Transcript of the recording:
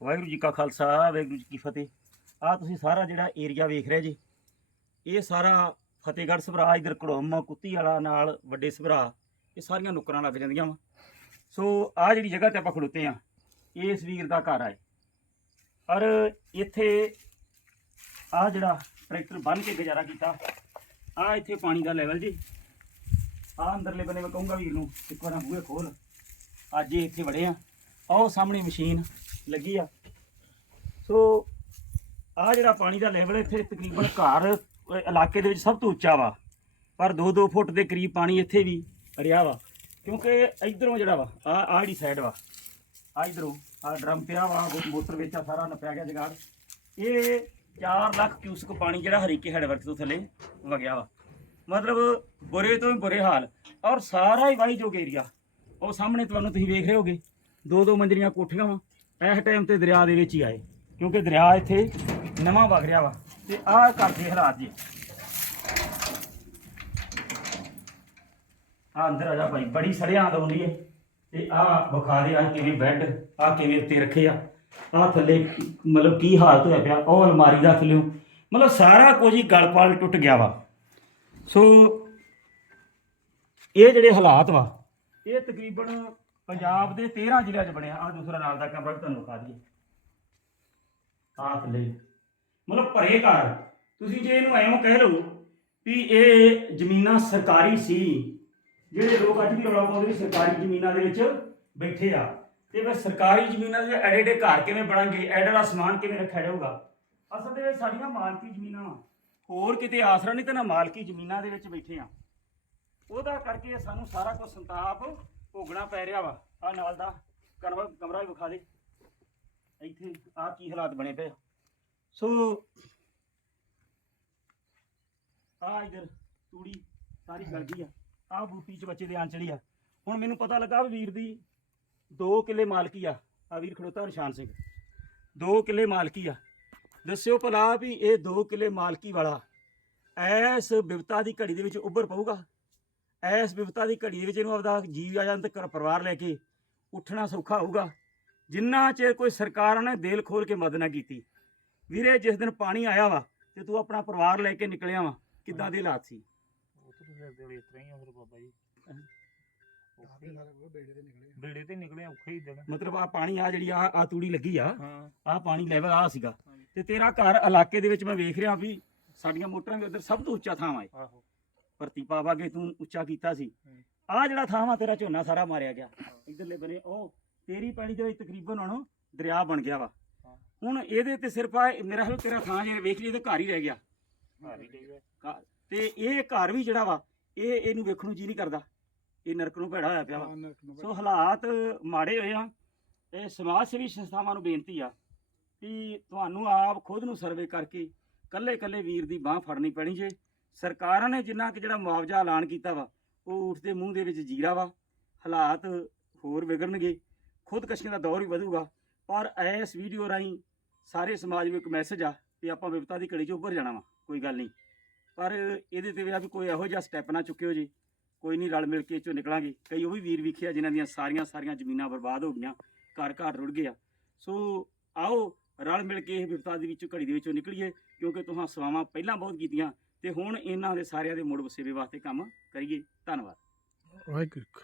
ਵਾਹਿਗੁਰੂ ਜੀ ਕਾ ਖਾਲਸਾ, ਵਾਹਿਗੁਰੂ ਜੀ ਕੀ ਫਤਿਹ। ਆ ਤੁਸੀਂ ਸਾਰਾ ਜਿਹੜਾ ਏਰੀਆ ਵੇਖ ਰਹੇ ਜੀ, ਇਹ ਸਾਰਾ ਫਤਿਹਗੜ੍ਹ ਸਭਰਾ, ਇਧਰ ਕੜੋਮ ਕੁੱਤੀ ਵਾਲਾ ਨਾਲ ਵੱਡੇ ਸਭਰਾ, ਇਹ ਸਾਰੀਆਂ ਨੁੱਕਰਾਂ ਲੱਗ ਜਾਂਦੀਆਂ ਵਾ। ਸੋ ਆ ਜਿਹੜੀ ਜਗ੍ਹਾ ਤੇ ਆਪਾਂ ਖੜੋਤੇ ਆ ਇਸ ਵੀਰ ਦਾ ਘਰ ਆ ਇਹ। ਔਰ ਇੱਥੇ ਆ ਜਿਹੜਾ ਟਰੈਕਟਰ ਬੰਨ ਕੇ ਗੁਜ਼ਾਰਾ ਕੀਤਾ ਆ ਇੱਥੇ ਪਾਣੀ ਦਾ ਲੈਵਲ ਜੀ। ਆ ਅੰਦਰਲੇ ਬੰਨੇ ਮੈਂ ਕਹੂੰਗਾ ਵੀਰ ਨੂੰ, ਇੱਕ ਵਾਰ ਬੂਹੇ ਖੋਲ। ਅੱਜ ਇਹ ਇੱਥੇ ਵੜੇ ਆ। ਆਹ ਸਾਹਮਣੇ ਮਸ਼ੀਨ ਲੱਗੀ ਆ। ਸੋ ਆ ਜਿਹੜਾ ਪਾਣੀ ਦਾ ਲੈਵਲ ਇੱਥੇ ਤਕਰੀਬਨ ਘਰ ਇਲਾਕੇ ਦੇ ਵਿੱਚ ਸਭ ਤੋਂ ਉੱਚਾ ਵਾ। ਪਰ 2-2 ਫੁੱਟ ਦੇ ਕਰੀਬ ਪਾਣੀ ਇੱਥੇ ਵੀ ਰਿਹਾ ਵਾ। ਕਿਉਂਕਿ ਇਧਰੋਂ ਜਿਹੜਾ ਵਾ ਆ ਆ ਜਿਹੜੀ ਸਾਈਡ ਵਾ ਆ ਇਧਰੋਂ ਆ ਡਰਮ ਪਿਆ ਵਾ ਉਹ ਮੋਟਰ ਵਿੱਚ ਆ, ਸਾਰਾ ਨਪਿਆ ਗਿਆ ਜਗਾੜ। ਇਹ 4 ਲੱਖ ਕਿਊਸਕ ਪਾਣੀ ਜਿਹੜਾ ਹਰੀਕੇ ਹੈਡਵਰਕ ਤੋਂ ਥੱਲੇ ਵਗਿਆ ਵਾ। ਮਤਲਬ ਬੁਰੇ ਤੋਂ ਵੀ ਬੁਰੇ ਹਾਲ। ਔਰ ਸਾਰਾ ਹੀ ਵਾਈ ਜੋਗ ਏਰੀਆ ਉਹ ਸਾਹਮਣੇ ਤੁਹਾਨੂੰ ਤੁਸੀਂ ਵੇਖ ਰਹੇ ਹੋਗੇ। ਦੋ ਦੋ ਮੰਜ਼ਲੀਆਂ ਕੋਠੀਆਂ ਵਾ। ਇਸ ਟਾਈਮ ਤੇ ਦਰਿਆ ਦੇ ਵਿੱਚ ਹੀ ਆਏ। ਕਿਉਂਕਿ ਦਰਿਆ ਇੱਥੇ ਨਵਾਂ ਵਗ ਰਿਹਾ ਵਾ। ਤੇ ਆਹ ਘਰ ਦੇ ਹਾਲਾਤ ਜੀ। ਆ ਅੰਦਰ ਆ ਜਾ ਭਾਈ। ਬੜੀ ਸੜਿਆਂ ਆਉਂਦੀ ਹੈ ਤੇ ਆ ਵਿਖਾ ਦੇ ਆ ਕਿਵੇਂ ਬੈੱਡ ਆ ਕਿਵੇਂ ਉੱਤੇ ਰੱਖੇ ਆ। ਆ ਥੱਲੇ ਮਤਲਬ ਕੀ ਹਾਲਤ ਹੋਇਆ ਪਿਆ। ਉਹ ਅਲਮਾਰੀ ਦਾ ਥੱਲੇ ਮਤਲਬ ਸਾਰਾ ਕੁਝ ਹੀ ਗਲ ਪਾਲ ਟੁੱਟ ਗਿਆ ਵਾ। ਸੋ ਇਹ ਜਿਹੜੇ ਹਾਲਾਤ ਵਾ, ਇਹ ਤਕਰੀਬਨ ਪੰਜਾਬ ਦੇ 13 ਜ਼ਿਲ੍ਹਿਆਂ 'ਚ ਬਣਿਆ ਆ ਦੂਸਰਾ ਨਾਲ ਦਾ ਕਮਰਾ ਵੀ ਤੁਹਾਨੂੰ ਵਿਖਾ ਦਈਏ। ਆ ਥੱਲੇ ਮਤਲਬ ਭਰੇ ਘਰ। ਤੁਸੀਂ ਜੇ ਇਹਨੂੰ ਐਵੇਂ ਕਹਿ ਲਓ ਵੀ ਇਹ ਜ਼ਮੀਨਾਂ ਸਰਕਾਰੀ ਸੀ, ਜਿਹੜੇ ਲੋਕ ਅੱਜ ਵੀ ਰੌਲਾ ਪਾਉਂਦੇ ਵੀ ਸਰਕਾਰੀ ਜ਼ਮੀਨਾਂ ਦੇ ਵਿੱਚ ਬੈਠੇ ਆ। ਤੇ ਫਿਰ ਸਰਕਾਰੀ ਜ਼ਮੀਨਾਂ ਦੇ ਐਡੇ ਐਡੇ ਘਰ ਕਿਵੇਂ ਬਣਨਗੇ? ਐਡਾ ਦਾ ਸਮਾਨ ਕਿਵੇਂ ਰੱਖਿਆ ਜਾਊਗਾ? ਅਸਲ ਦੇ ਵਿੱਚ ਸਾਡੀਆਂ ਮਾਲਕੀ ਜ਼ਮੀਨਾਂ। ਵਾਂ। ਹੋਰ ਕਿਤੇ ਆਸਰਾ ਨਹੀਂ ਤੇ ਨਾ ਮਾਲਕੀ ਜ਼ਮੀਨਾਂ ਦੇ ਵਿੱਚ ਬੈਠੇ ਆ। ਉਹਦਾ ਕਰਕੇ ਸਾਨੂੰ ਸਾਰਾ ਕੁਝ ਸੰਤਾਪ ਭੋਗਣਾ ਪੈ ਰਿਹਾ ਵਾ ਆ ਨਾਲ ਦਾ। ਕਮਰਾ ਕਮਰਾ ਵੀ ਵਿਖਾ ਦੇ। ਇੱਥੇ ਆ ਕੀ ਹਾਲਾਤ ਬਣੇ ਪਏ ਆ। ਸੋ ਆ ਇਧਰ ਤੂੜੀ ਸਾਰੀ ਗਲ ਗਈ ਆ। ਆ ਬੂਟੀ ਚ ਬੱਚੇ ਦੇ ਆਂਚਲੀ ਆ। ਹੁਣ ਮੈਨੂੰ ਪਤਾ ਲੱਗਾ ਵੀ ਵੀਰ ਦੀ 2 ਕਿੱਲੇ ਮਾਲਕੀ ਆ। ਆ ਵੀਰ ਖੜੋਤਾ ਨਿਸ਼ਾਨ ਸਿੰਘ। 2 ਕਿੱਲੇ ਮਾਲਕੀ ਆ। ਦੱਸਿਓ ਭਲਾ ਵੀ ਇਹ 2 ਕਿੱਲੇ ਮਾਲਕੀ ਵਾਲਾ ਐਸ ਵਿਵਤਾ ਦੀ ਘੜੀ ਦੇ ਵਿੱਚ ਉੱਭਰ ਪਊਗਾ। ਐਸ ਵਿਵਤਾ ਦੀ ਘੜੀ ਦੇ ਵਿੱਚ ਇਹਨੂੰ ਆਪਦਾ ਜੀਵ ਆ ਜਾਣ ਤੇ ਘਰ ਪਰਿਵਾਰ ਲੈ ਕੇ ਉੱਠਣਾ ਸੌਖਾ ਹੋਊਗਾ। ਜਿੰਨਾ ਚਿਰ ਕੋਈ ਸਰਕਾਰ ਨੇ ਦਿਲ ਖੋਲ ਕੇ ਮਦਦ ਨਾ ਕੀਤੀ। ਵੀਰੇ ਜਿਸ ਦਿਨ ਪਾਣੀ ਆਇਆ ਵਾ ਤੇ ਤੂੰ ਆਪਣਾ ਪਰਿਵਾਰ ਲੈ ਕੇ ਨਿਕਲਿਆ ਵਾ ਕਿੱਦਾਂ ਦੇ ਹਾਲਾਤ ਸੀ? ਬੇੜੇ ਤੇ ਨਿਕਲੇ ਔਖੇ ਹੀ ਦਿਨ। ਮਤਲਬ ਆ ਪਾਣੀ ਆ ਜਿਹੜੀ ਆ ਆ ਤੂੜੀ ਲੱਗੀ ਆ ਆ ਪਾਣੀ ਲੈਵਲ ਆ ਸੀਗਾ। ਤੇ ਤੇਰਾ ਘਰ ਇਲਾਕੇ ਦੇ ਵਿੱਚ ਮੈਂ ਵੇਖ ਰਿਹਾ ਵੀ ਸਾਡੀਆਂ ਮੋਟਰਾਂ ਵੀ ਉਧਰ ਸਭ ਤੋਂ ਉੱਚਾ ਥਾਂ ਆ ਭਰਤੀ ਪਾਵਾਂਗੇ ਤੂੰ ਉੱਚਾ ਕੀਤਾ ਸੀ। ਆ ਜਿਹੜਾ ਥਾਂ ਵਾ ਤੇਰਾ ਝੋਨਾ ਸਾਰਾ ਮਾਰਿਆ ਗਿਆ। ਇਧਰਲੇ ਬਨੇ ਉਹ ਤੇਰੀ ਪੈਣੀ ਦੇ ਵਿੱਚ ਤਕਰੀਬਨ ਹੁਣ ਦਰਿਆ ਬਣ ਗਿਆ ਵਾ। ਹੁਣ ਇਹਦੇ ਤੇ ਸਿਰਫ ਆ ਮੇਰਾ ਖਿਆਲ ਤੇਰਾ ਥਾਂ ਜੇ ਵੇਖ ਲਈ ਤੇ ਘਰ ਹੀ ਰਹਿ ਗਿਆ। ਤੇ ਇਹ ਘਰ ਵੀ ਜਿਹੜਾ ਵਾ ਇਹ ਇਹਨੂੰ ਵੇਖਣ ਨੂੰ ਜੀ ਨਹੀਂ ਕਰਦਾ। ਇਹ ਨਰਕ ਨੂੰ ਭੈੜਾ ਹੋਇਆ ਪਿਆ ਵਾ। ਸੋ ਹਾਲਾਤ ਮਾੜੇ ਹੋਏ ਆ ਇਹ ਸਮਾਜ ਸੇਵੀ ਸੰਸਥਾਵਾਂ ਨੂੰ ਬੇਨਤੀ ਆ ਕਿ ਤੁਹਾਨੂੰ ਆਪ ਖੁਦ ਨੂੰ ਸਰਵੇ ਕਰਕੇ ਕੱਲੇ ਕੱਲੇ ਵੀਰ ਦੀ ਬਾਹ ਫੜਨੀ ਪੈਣੀ ਜੇ। ਸਰਕਾਰਾਂ ਨੇ ਜਿੰਨਾ ਕਿ ਜਿਹੜਾ ਮੁਆਵਜ਼ਾ ਐਲਾਨ ਕੀਤਾ ਵਾ, ਉਹ ਊਠ ਦੇ ਮੂੰਹ ਦੇ ਵਿੱਚ ਜੀਰਾ ਵਾ। ਹਾਲਾਤ ਹੋਰ ਵਿਗੜਨਗੇ, ਖੁਦਕਸ਼ੀਆਂ ਦਾ ਦੌਰ ਹੀ ਵਧੂਗਾ। ਪਰ ਇਸ ਵੀਡੀਓ ਰਾਹੀਂ ਸਾਰੇ ਸਮਾਜ ਨੂੰ ਇੱਕ ਮੈਸੇਜ ਆ ਕਿ ਆਪਾਂ ਵਿਪਤਾ ਦੀ ਘੜੀ 'ਚੋਂ ਉੱਭਰ ਜਾਣਾ ਵਾ, ਕੋਈ ਗੱਲ ਨਹੀਂ। ਪਰ ਇਹਦੇ ਤੇ ਵੀ ਆ ਵੀ ਕੋਈ ਇਹੋ ਜਿਹਾ ਸਟੈਪ ਨਾ ਚੁੱਕਿਓ ਜੀ। ਕੋਈ ਨਹੀਂ ਰਲ ਮਿਲ ਕੇ ਇਹ ਚੋਂ ਨਿਕਲਾਂਗੇ। ਕਈ ਉਹ ਵੀ ਵੀਰ ਵਿਖਿਆ ਜਿਨ੍ਹਾਂ ਦੀਆਂ ਸਾਰੀਆਂ ਸਾਰੀਆਂ ਜ਼ਮੀਨਾਂ ਬਰਬਾਦ ਹੋ ਗਈਆਂ ਘਰ ਘਰ ਰੁੜ ਗਿਆ ਸੋ ਆਓ ਰਲ ਮਿਲ ਕੇ ਇਹ ਵਿਪਤਾ ਦੇ ਵਿੱਚੋਂ ਘੜੀ ਦੇ ਵਿੱਚੋਂ ਨਿਕਲੀਏ। ਕਿਉਂਕਿ ਤੁਹਾਂ ਸਵਾਵਾਂ ਪਹਿਲਾਂ ਬਹੁਤ ਕੀਤੀਆਂ ਤੇ ਹੁਣ ਇਹਨਾਂ ਦੇ ਸਾਰਿਆਂ ਦੇ ਮੁੜ ਵਸੇਵੇ ਵਾਸਤੇ ਕੰਮ ਕਰੀਏ। ਧੰਨਵਾਦ। ਵਾਹਿਗੁਰੂ